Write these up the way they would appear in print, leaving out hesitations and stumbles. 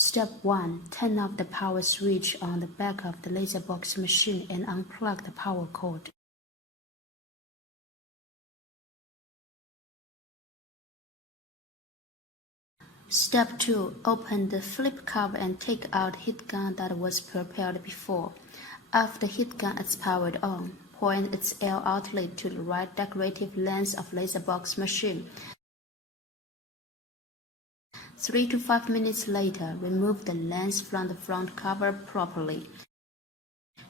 Step 1. Turn off the power switch on the back of the laser box machine and unplug the power cord. Step 2. Open the flip cover and take out heat gun that was prepared before. After the heat gun is powered on, point its L outlet to the right decorative lens of laser box machine. 3 to 5 minutes later, remove the lens from the front cover properly.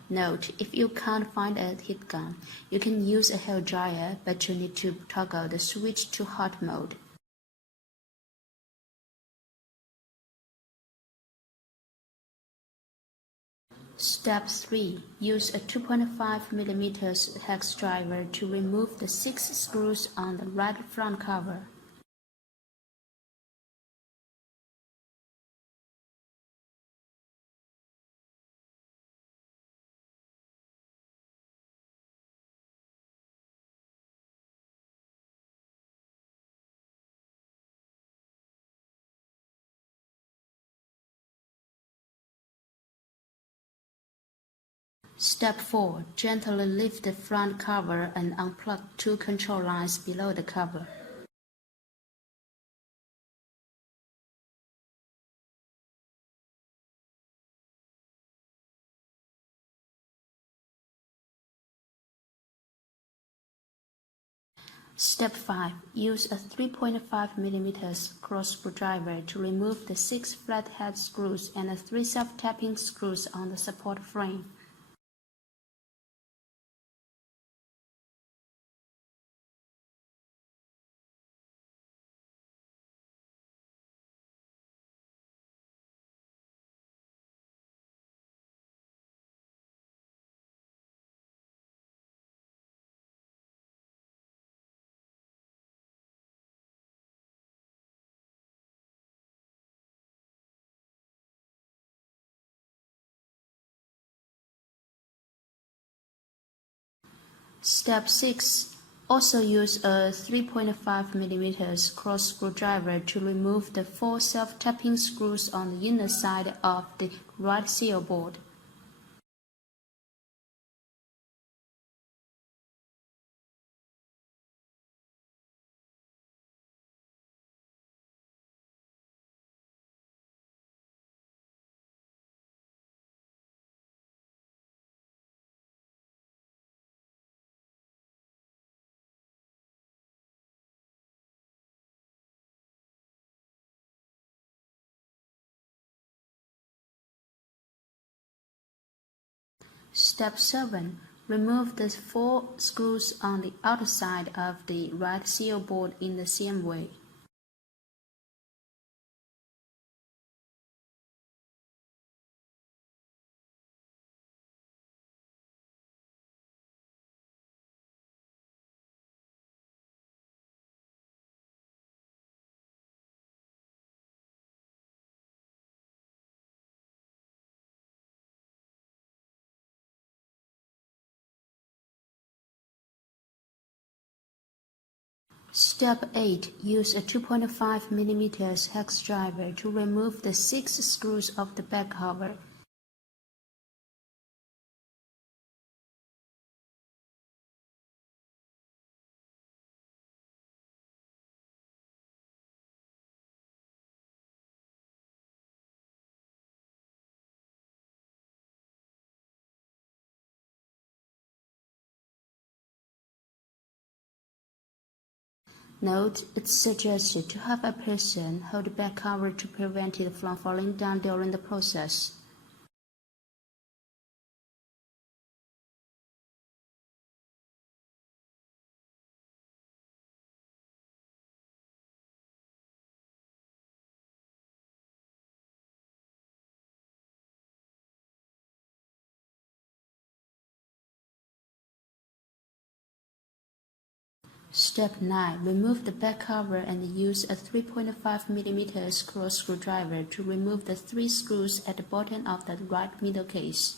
Note, if you can't find a heat gun, you can use a hair dryer, but you need to toggle the switch to hot mode. Step 3. Use a 2.5mm hex driver to remove the 6 screws on the right front cover. Step 4. Gently lift the front cover and unplug 2 control lines below the cover. Step 5. Use a 3.5mm cross screwdriver to remove the 6 flathead screws and the 3 self-tapping screws on the support frame. Step 6. Also use a 3.5mm cross screwdriver to remove the 4 self-tapping screws on the inner side of the right seal board. Step 7. Remove the 4 screws on the outside of the right seal board in the same way. Step 8. Use a 2.5mm hex driver to remove the 6 screws of the back cover. Note, it's suggested to have a person hold the back cover to prevent it from falling down during the process. Step 9. Remove the back cover and use a 3.5mm cross screwdriver to remove the 3 screws at the bottom of the right middle case.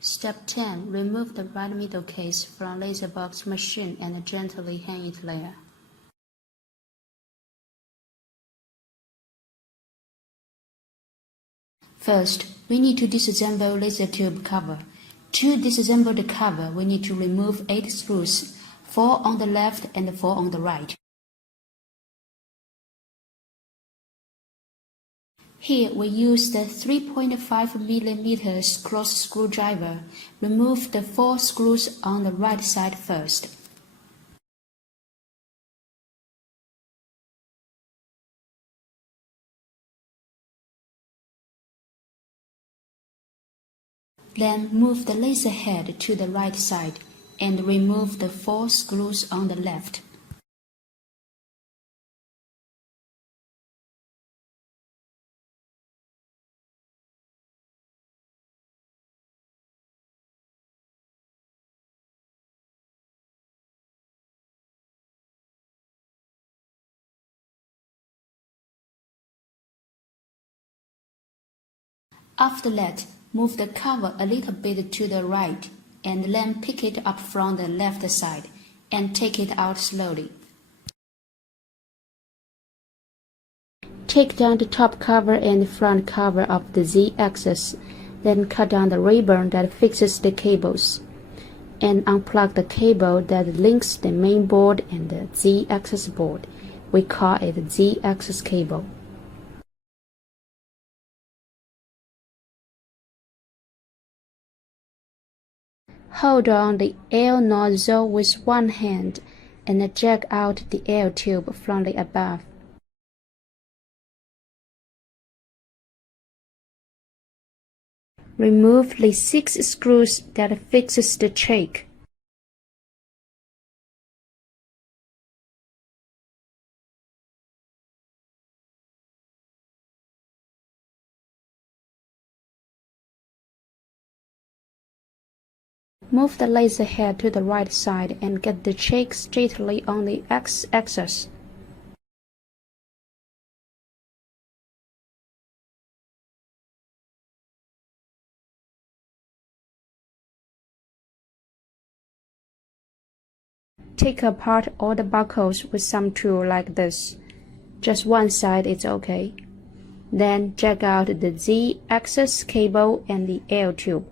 Step 10. Remove the right middle case from laser box machine and gently hang it there. First, we need to disassemble laser tube cover. To disassemble the cover, we need to remove 8 screws, 4 on the left and 4 on the right. Here we use the 3.5 mm cross screwdriver. Remove the 4 screws on the right side first. Then move the laser head to the right side and remove the 4 screws on the left. After that, move the cover a little bit to the right and then pick it up from the left side and take it out slowly. Take down the top cover and front cover of the Z-axis, then cut down the ribbon that fixes the cables, and unplug the cable that links the main board and the Z-axis board. We call it Z-axis cable. Hold on the air nozzle with one hand and jack out the air tube from the above. Remove the 6 screws that fixes the choke. Move the laser head to the right side and get the choke straightly on the X-axis. Take apart all the buckles with some tool like this. Just one side is okay. Then jack out the Z-axis cable and the air tube.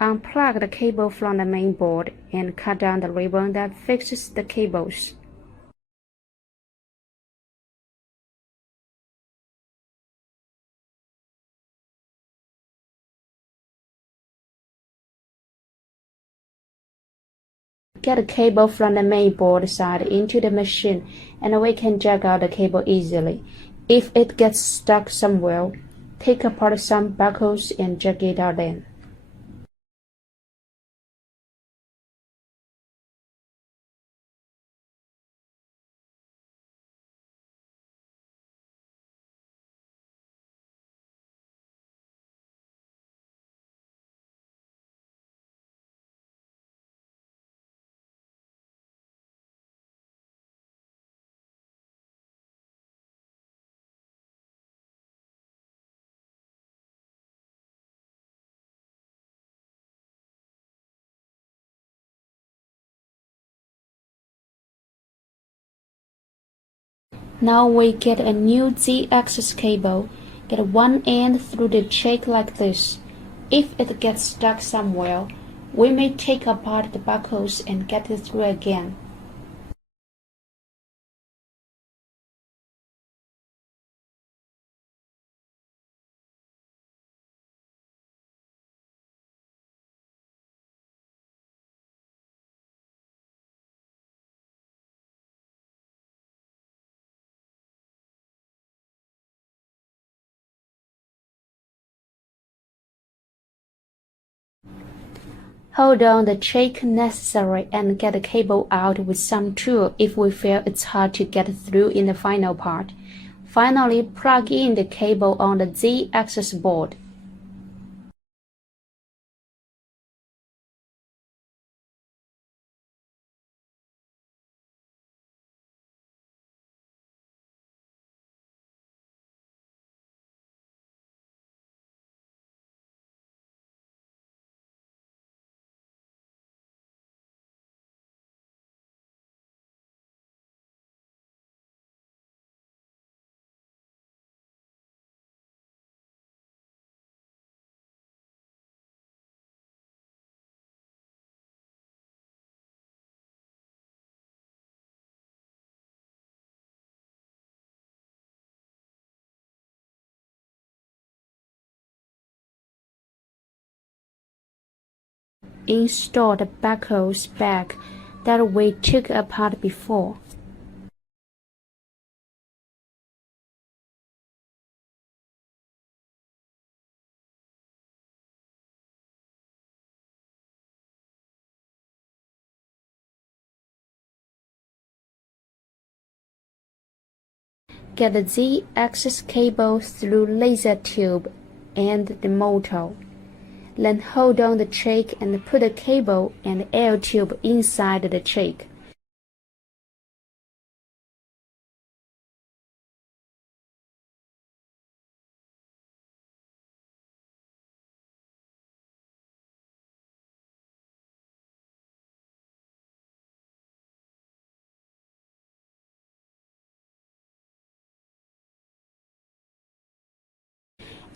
Unplug the cable from the main board and cut down the ribbon that fixes the cables. Get the cable from the main board side into the machine and we can jack out the cable easily. If it gets stuck somewhere, take apart some buckles and jack it out then. Now we get a new Z-axis cable. Get one end through the choke like this. If it gets stuck somewhere, we may take apart the buckles and get it through again. Hold on the check necessary and get the cable out with some tool if we feel it's hard to get through in the final part. Finally, plug in the cable on the Z-axis board. Install the buckles back that we took apart before. Get the Z-axis cable through laser tube and the motor. Then hold on the check and put the cable and air tube inside the check.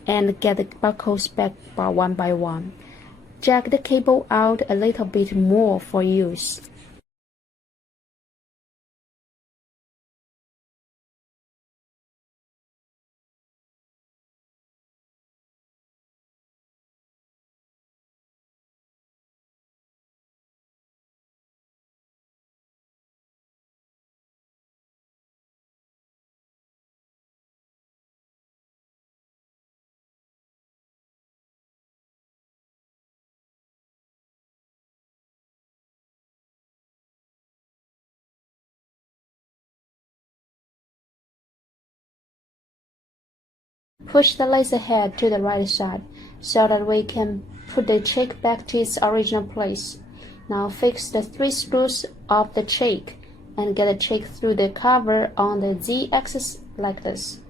And get the buckles back one by one. Jack the cable out a little bit more for use. Push the laser head to the right side so that we can put the check back to its original place. Now fix the 3 screws of the check and get the check through the cover on the Z-axis like this.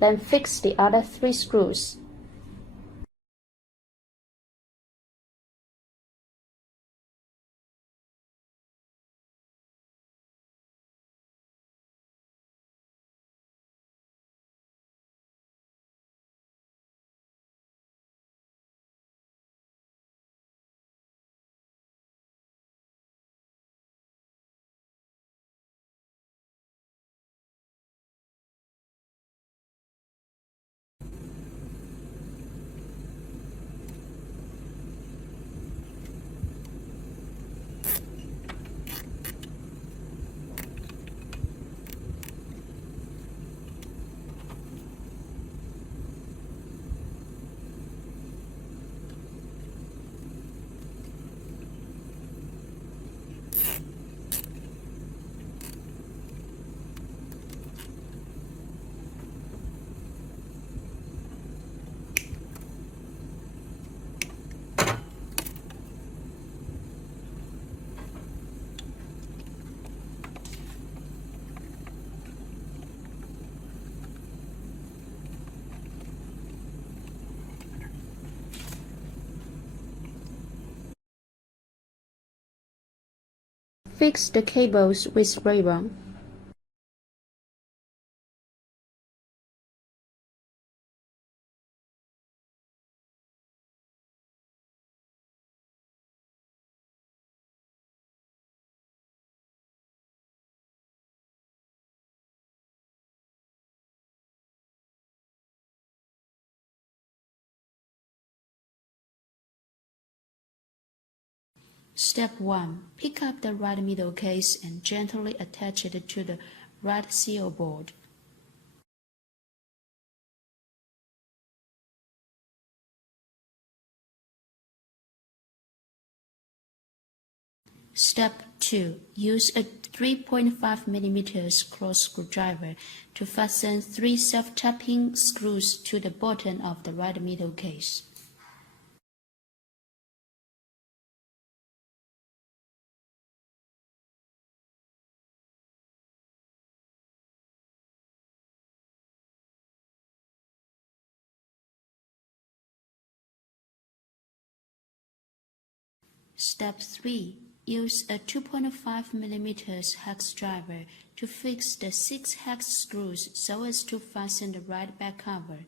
Then fix the other 3 screws. Fix the cables with ribbon. Step 1. Pick up the right middle case and gently attach it to the right seal board. Step 2. Use a 3.5 mm cross screwdriver to fasten 3 self-tapping screws to the bottom of the right middle case. Step 3. Use a 2.5 mm hex driver to fix the 6 hex screws so as to fasten the right back cover.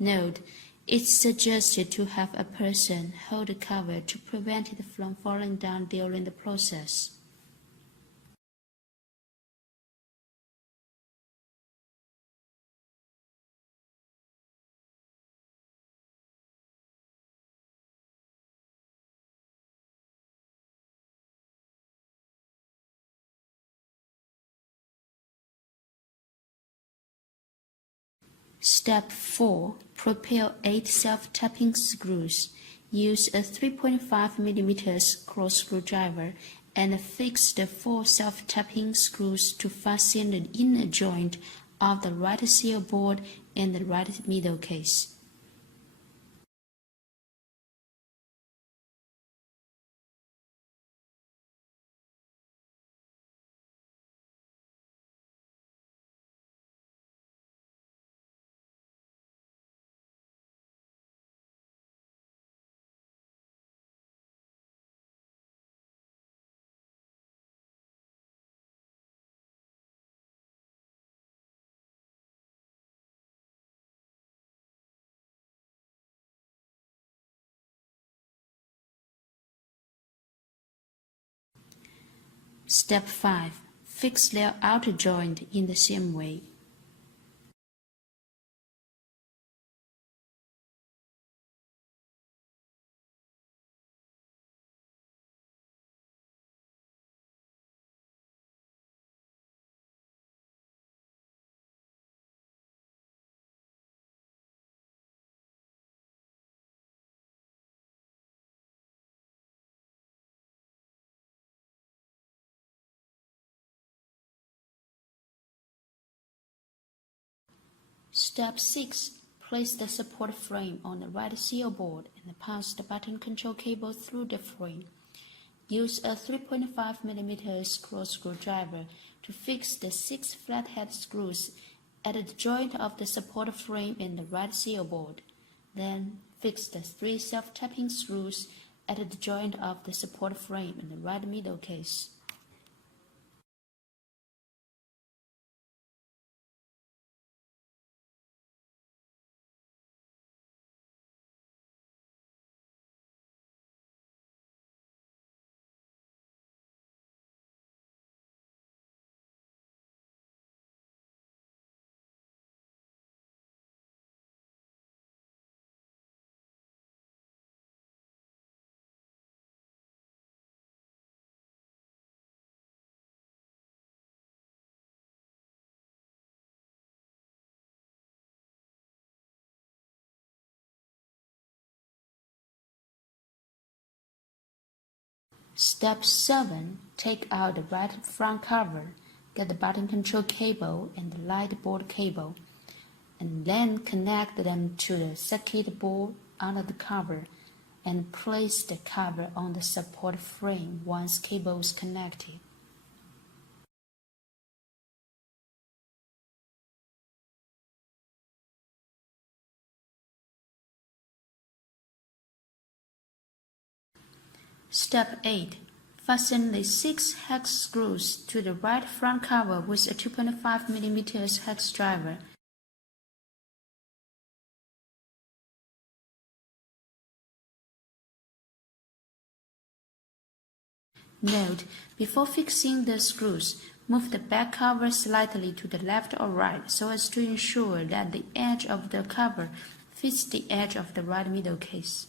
Note: it's suggested to have a person hold the cover to prevent it from falling down during the process. Step 4. Prepare 8 self-tapping screws. Use a 3.5 mm cross screwdriver and fix the 4 self-tapping screws to fasten the inner joint of the right seal board and the right middle case. Step 5. Fix their outer joint in the same way. Step 6. Place the support frame on the right seal board and pass the button control cable through the frame. Use a 3.5 mm cross screwdriver to fix the 6 flathead screws at the joint of the support frame in the right seal board. Then fix the 3 self-tapping screws at the joint of the support frame in the right middle case. Step 7. Take out the right front cover, get the button control cable and the light board cable, and then connect them to the circuit board under the cover, and place the cover on the support frame once cable is connected. Step 8. Fasten the 6 hex screws to the right front cover with a 2.5 mm hex driver. Note: before fixing the screws, move the back cover slightly to the left or right so as to ensure that the edge of the cover fits the edge of the right middle case.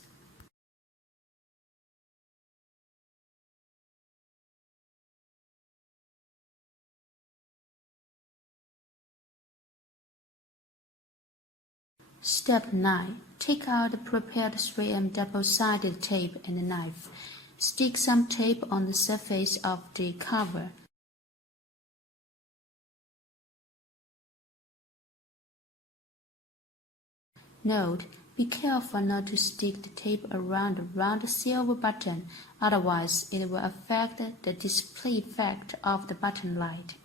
Step 9. Take out the prepared 3M double-sided tape and a knife. Stick some tape on the surface of the cover. Note: be careful not to stick the tape around the round silver button, otherwise it will affect the display effect of the button light.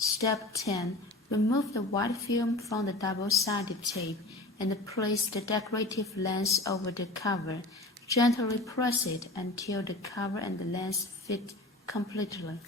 Step 10. Remove the white film from the double-sided tape and place the decorative lens over the cover. Gently press it until the cover and the lens fit completely.